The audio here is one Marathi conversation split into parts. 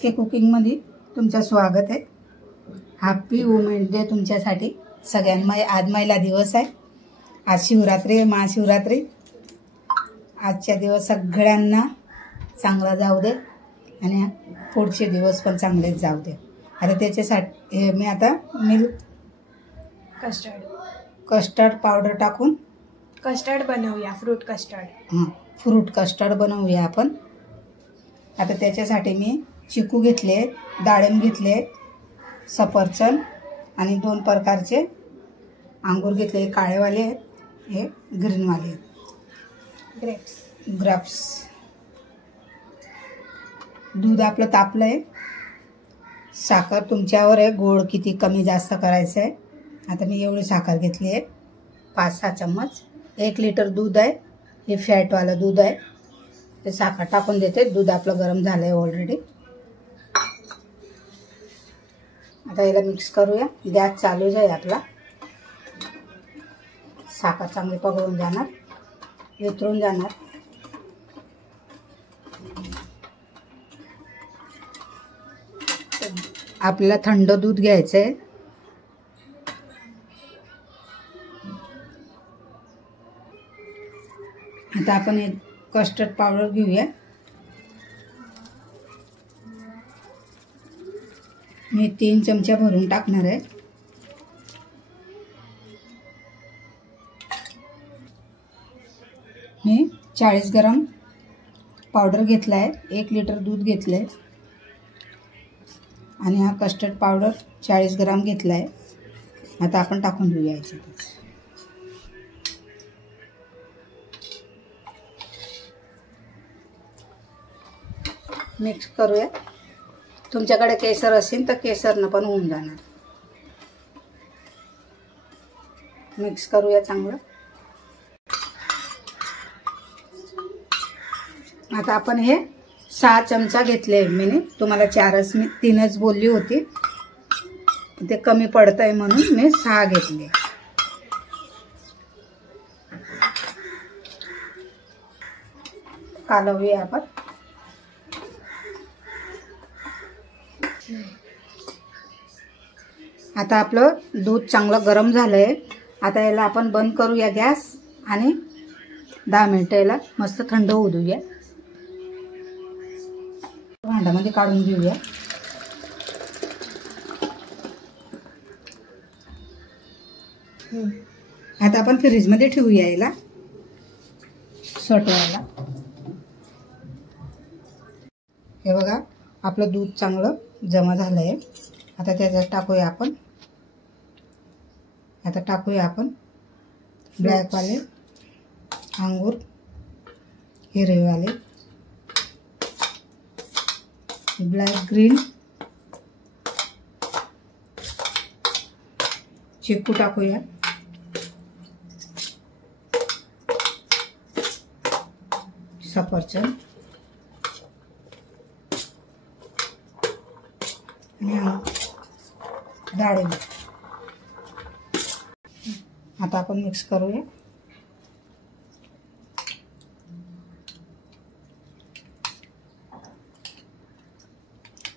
के कुकिंगमध्ये तुमचं स्वागत आहे। हॅपी वुमेन्स डे तुमच्यासाठी सगळ्यांना। आज महिला दिवस आहे, आज शिवरात्री आहे, महाशिवरात्री। आजच्या दिवस सगळ्यांना चांगला जाऊ दे आणि पुढचे दिवस पण चांगलेच जाऊ दे। आता त्याच्यासाठी मी आता मिल्क कस्टर्ड पावडर टाकून कस्टर्ड बनवूया, फ्रूट कस्टर्ड। फ्रूट कस्टर्ड बनवूया आपण। आता त्याच्यासाठी मी चिकू घेतले, डाळिंब घेतले, सफरचंद आणि 2 प्रकारचे अंगूर घेतले, काळेवाले आहेत, हे ग्रीनवाले आहेत, ग्रेप्स। दूध आपलं तापलं आहे, साखर तुमच्यावर आहे, गोड किती कमी जास्त करायचं आहे। आता मी एवढी साखर घेतली आहे, 5-6 चम्मच। 1 लिटर दूध आहे, हे फॅटवालं दूध आहे, ते साखर टाकून देते। दूध आपलं गरम झालं आहे ऑलरेडी। आता याला मिक्स करूया। गॅस चालूच आहे आपला। साखर चांगली पगळून जाणार, वितरून जाणार। आपल्याला थंड दूध घ्यायचं आहे। आता आपण एक कस्टर्ड पावडर घेऊया। मी 3 चमचे भरून टाकणार आहे। मी 40 ग्राम पावडर घेतला आहे, 1 लिटर दूध घेतलं आहे आणि हा कस्टर्ड पावडर 40 ग्राम घेतला आहे। आता आपण टाकून घेऊया याच्यात। मिक्स करूया। तुमच्याकडे केसर असेल तर केसरनं पण होऊन जाणार। मिक्स करूया चांगलं। आता आपण हे 6 चमचा घेतले। मी तुम्हाला 3च बोलली होती, ते कमी पडत आहे म्हणून मी 6 घेतले। कालवूया आपण। आता आपलं दूध चांगलं गरम झालंय। आता याला आपण बंद करूया गॅस आणि 10 मिनिटं याला मस्त थंड होऊ देऊया। भांड्यामध्ये काढून घेऊया। आता आपण फ्रीजमध्ये ठेवूया याला सटवायला। हे बघा आपलं दूध चांगलं जमा झालं आहे। आता त्याच्यात टाकूया आपण। आता टाकूया आपण ब्लॅकवाले अंगूर, हिरवेवाले, ब्लॅक ग्रीन, चिकू टाकूया, सफरचंद डाळिंब। आता आपण मिक्स करूया।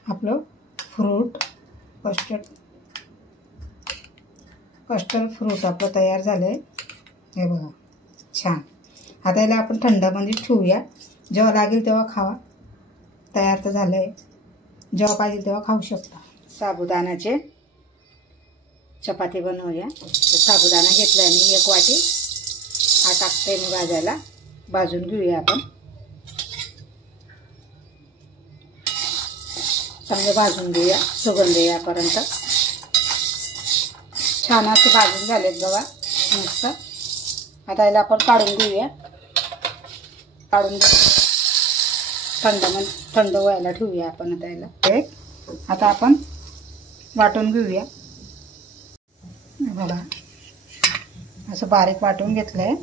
आपलं फ्रूट कस्टर्ड फ्रूट आपलं तयार झालंय। हे बघा छान। आता याला आपण थंडमध्ये ठेवूया, जेव्हा लागेल तेव्हा खावा। तयार तर झालंय, जेव्हा पाहिजे तेव्हा खाऊ शकता। साबुदाण्याचे चपाती बनवूया। साबुदाणा घेतलाय मी 1 वाटी, हा टाकते मी भाजायला। भाजून घेऊया आपण, चांगले भाजून घेऊया, सुगंध यापर्यंत। छान असे भाजून झालेत बघा मस्त। आता याला आपण काढून घेऊया। काढून थंड व्हायला ठेवूया आपण। आता याला आता आपण वाटून घेऊया। बघा असं बारीक वाटून घेतलंय।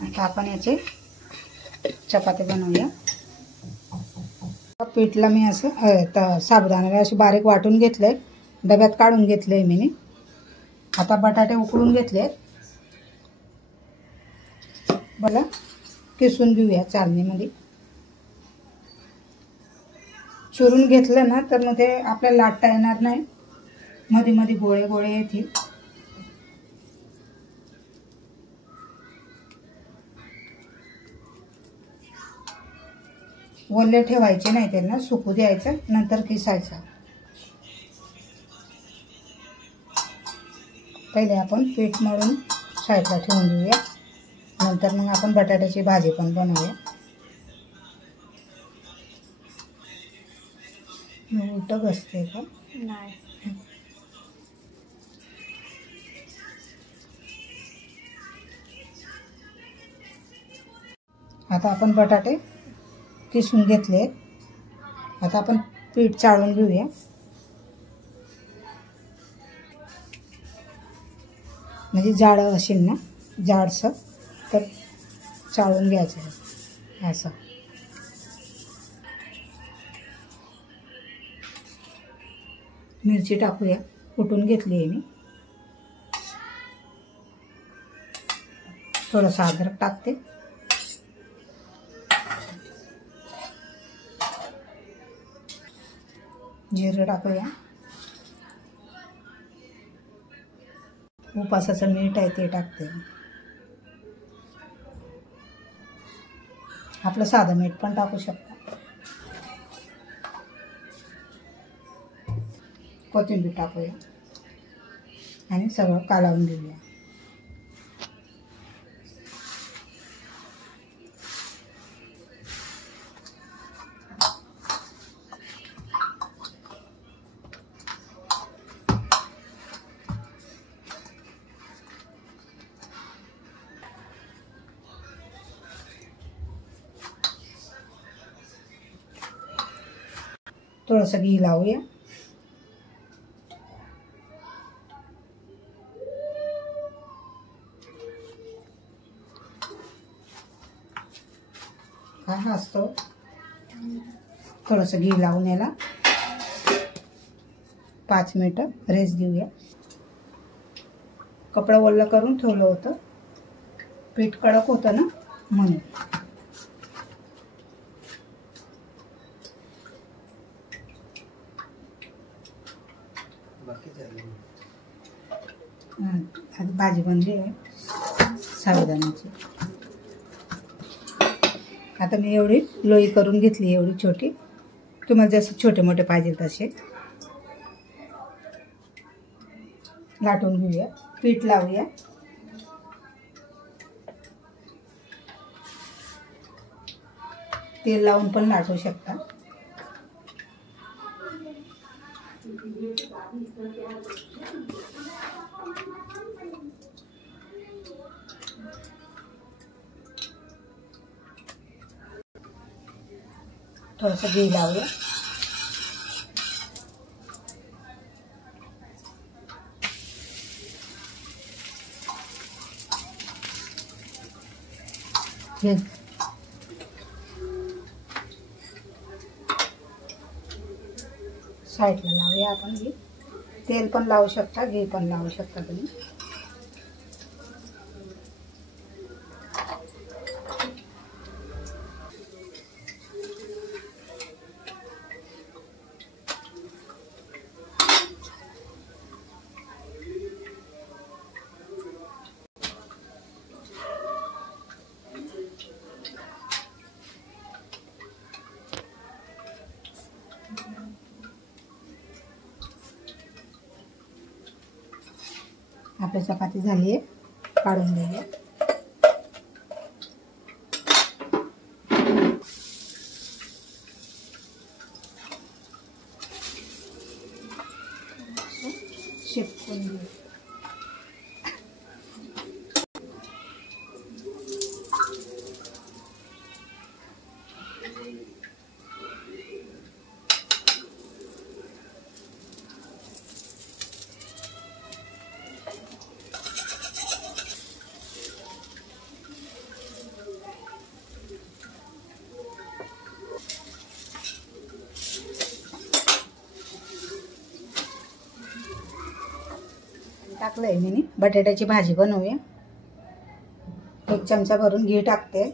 आता आपण याचे चपाती बनवूया। पीठला मी असं साबुदाण्याला असे बारीक वाटून घेतलंय, डब्यात काढून घेतलंय मी। आता बटाटे उकळून घेतले, मला किसून घेऊया चालणीमध्ये। चुरून घेतलं ना तर मग ते आपल्याला लाटता येणार नाही, मध्ये मध्ये गोळे गोळे येतील. ओले ठेवायचे नाही, त्यांना सुकू द्यायचं, नंतर किसायचं. पहिले आपण पीठ मळून साईडला ठेवून देऊया, नंतर मग आपण बटाट्याची भाजी पण बनवूया. उलट बसते का? नाही. आता आपण बटाटे किसून घेतले. आता आपण पीठ चाळून घेऊया. म्हणजे जाड असेल ना, जाडसं, तर चाळून घ्यायचं असं. मिरची टाकूया, कुटून घेतली आहे मी. थोडंसं अद्रक टाकते. जिरं टाकूया. उपासाचं मीठ आहे ते टाकते. आपलं साधं मीठ पण टाकू शकता. कोथिंबीर टाकूया आणि सगळं कालवून घेऊया. थोडंसं घी लावूया. हा असतो. थोडंसं घी लावून याला 5 मिनिटं रेस्ट देऊया. कपडा ओला करून ठेवलं होतं, पीठ कडक होतं ना म्हणून. आता भाजी बनली आहे साबुदाण्याची. आता मी एवढी लोई करून घेतली, एवढी छोटी. तुम्हाला जसं छोटे मोठे पाहिजे तसे लाटून घेऊया. पीठ लावूया. तेल लावून पण लाटू शकता. थोडंसं घी लावूया. साईडला लावूया आपण घी. तेल पण लावू शकता, घी पण लावू शकता तुम्ही. आपली चपाती झाली आहे, काढून घेऊया. शेकून घेऊ. टाकलंय मी. बटाट्याची भाजी बनवूया. 1 चमचा भरून घी टाकते.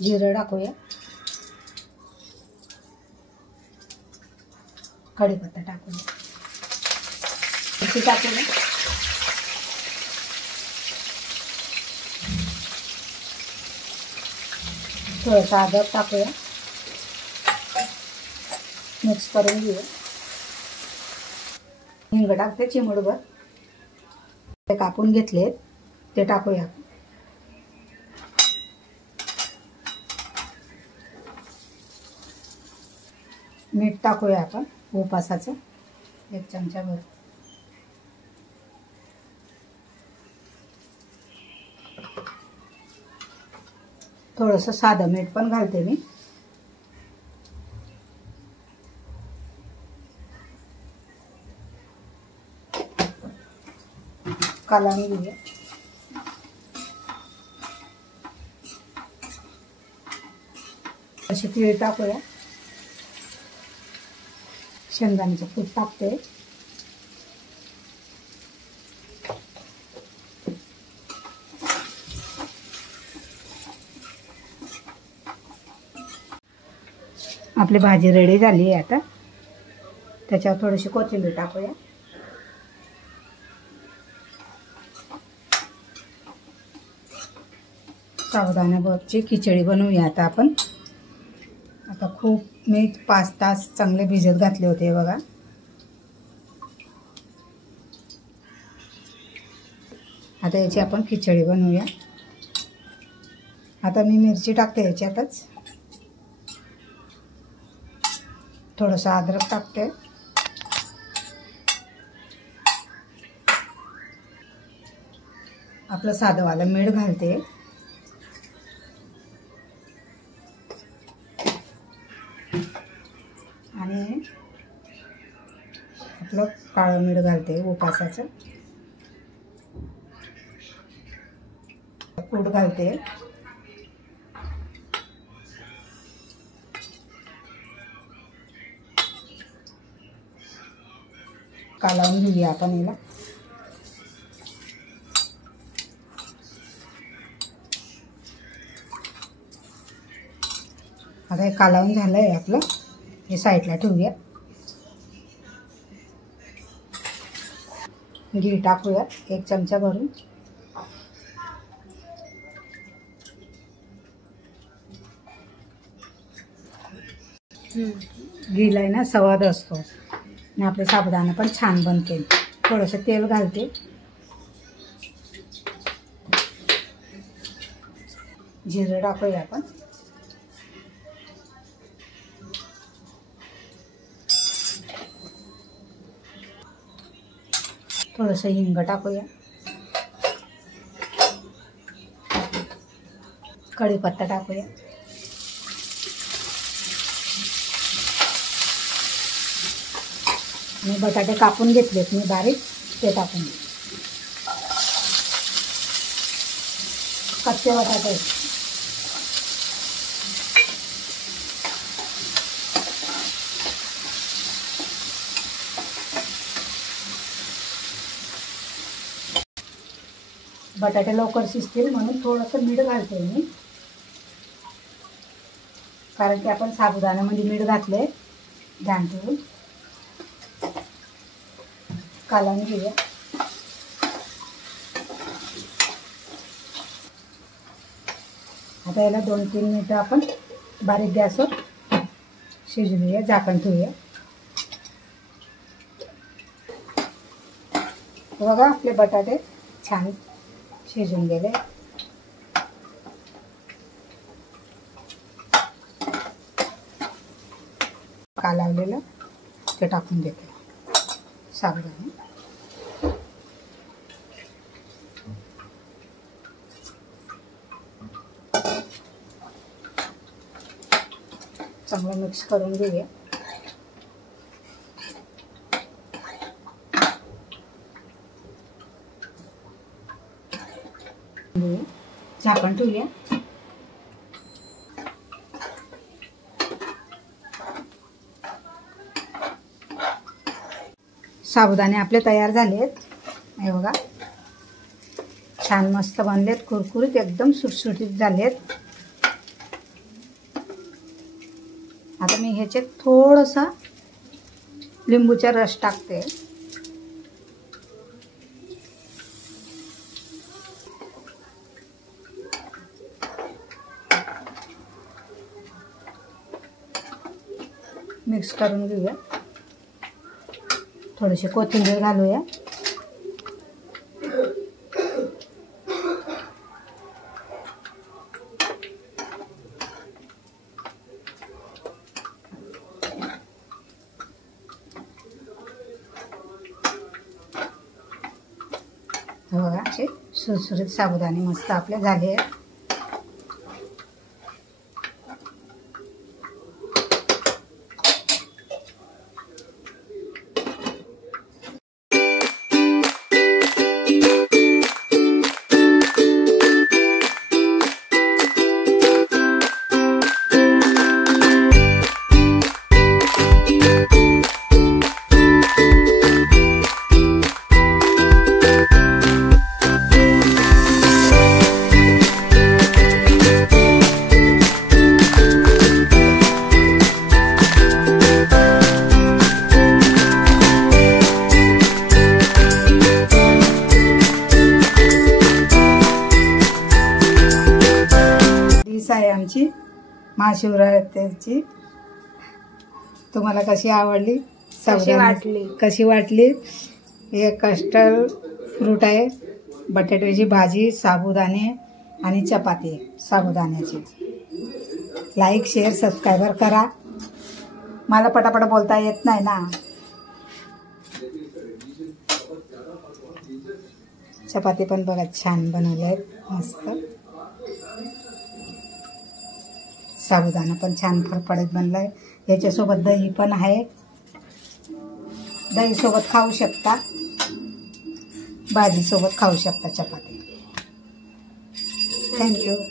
जिरं टाकूया, कढीपत्ता टाकूया, मिरची टाकूया, थोडंसं अद्रक टाकूया, मिक्स करून घेऊया. हिंग टाकते चिमूटभर, ते कापून घेतले ते टाकूया. मीठ टाकूया आपण उपासाचं 1 चमचा भर. थोडंसं साधं मीठ पण घालते मी. कालवून घेऊया. अशी तीळ टाकूया, शेंगदाण्याचं कूट टाकते, आपली भाजी रेडी झाली आहे. आता त्याच्यावर थोडीशी कोथिंबीर टाकूया. साबुदाण्याची खिचडी बनवूया आता आपण. आता खूप मी 5 तास चांगले भिजत घातले होते बघा. आता याची आपण खिचडी बनवूया. आता मी मिरची टाकते याच्यातच, थोडंसं अद्रक टाकते, आपलं साधंवालं मीठ घालते, आणि आपलं काळं मीठ घालते उपासाचं, कूट घालते, कालवून घेऊया आपण याला. आता हे कालवून झालं आहे आपलं, हे साईडला ठेवूया. घी टाकूया 1 चमचा भरून. घीला आहे ना स्वाद असतो आणि आपले साबुदाणा पण छान बनते. थोडंसं तेल घालते, जिरं टाकूया आपण, थोडंसं हिंग टाकूया, कढीपत्ता टाकूया, आणि बटाटे कापून घेतलेत मी बारीक, ते टाकून घे. कच्चे बटाटे बटाटे लवकर शिजतील म्हणून थोडंसं मीठ घालते मी, कारण की आपण साबुदाण्यामध्ये मीठ घातले. ध्यान ठेवून कालवून घेऊया. आता याला 2-3 मिनिटं आपण बारीक गॅसवर शिजवूया, झाकण ठेवूया. बघा आपले बटाटे छान शिजून गेले. कालवलेलं ते टाकून देते साबुदाणा. चांगलं मिक्स करून घेऊया. झाकण ठेवूया. साबुदाणे आपले तयार झालेत. हे बघा छान मस्त बनलेत, कुरकुरीत एकदम सुटसुटीत झालेत. आता मी ह्याच्यात थोडंसं लिंबूचा रस टाकते. मिक्स करून घेऊया. थोडीशी कोथिंबीर घालूया. बघा असे सुरसुरीत साबुदाणे मस्त आपले झाले आहेत. आहे आमची महाशिवरात्रीची. तुम्हाला कशी आवडली? कशी वाटली? हे कस्टर्ड फ्रूट आहे, बटाट्याची भाजी, साबुदाणे आणि चपाती साबुदाण्याची. लाईक शेअर सबस्क्राईबर करा. मला पटापट बोलता येत नाही ना. चपाती पण बघा छान बनवल्या आहेत मस्त. साबुदाणा पण छान फडफडीत बनलाय. याच्यासोबत दही पण आहे. दही सोबत खाऊ शकता, भाजी सोबत खाऊ शकता चपाती. थँक्यू.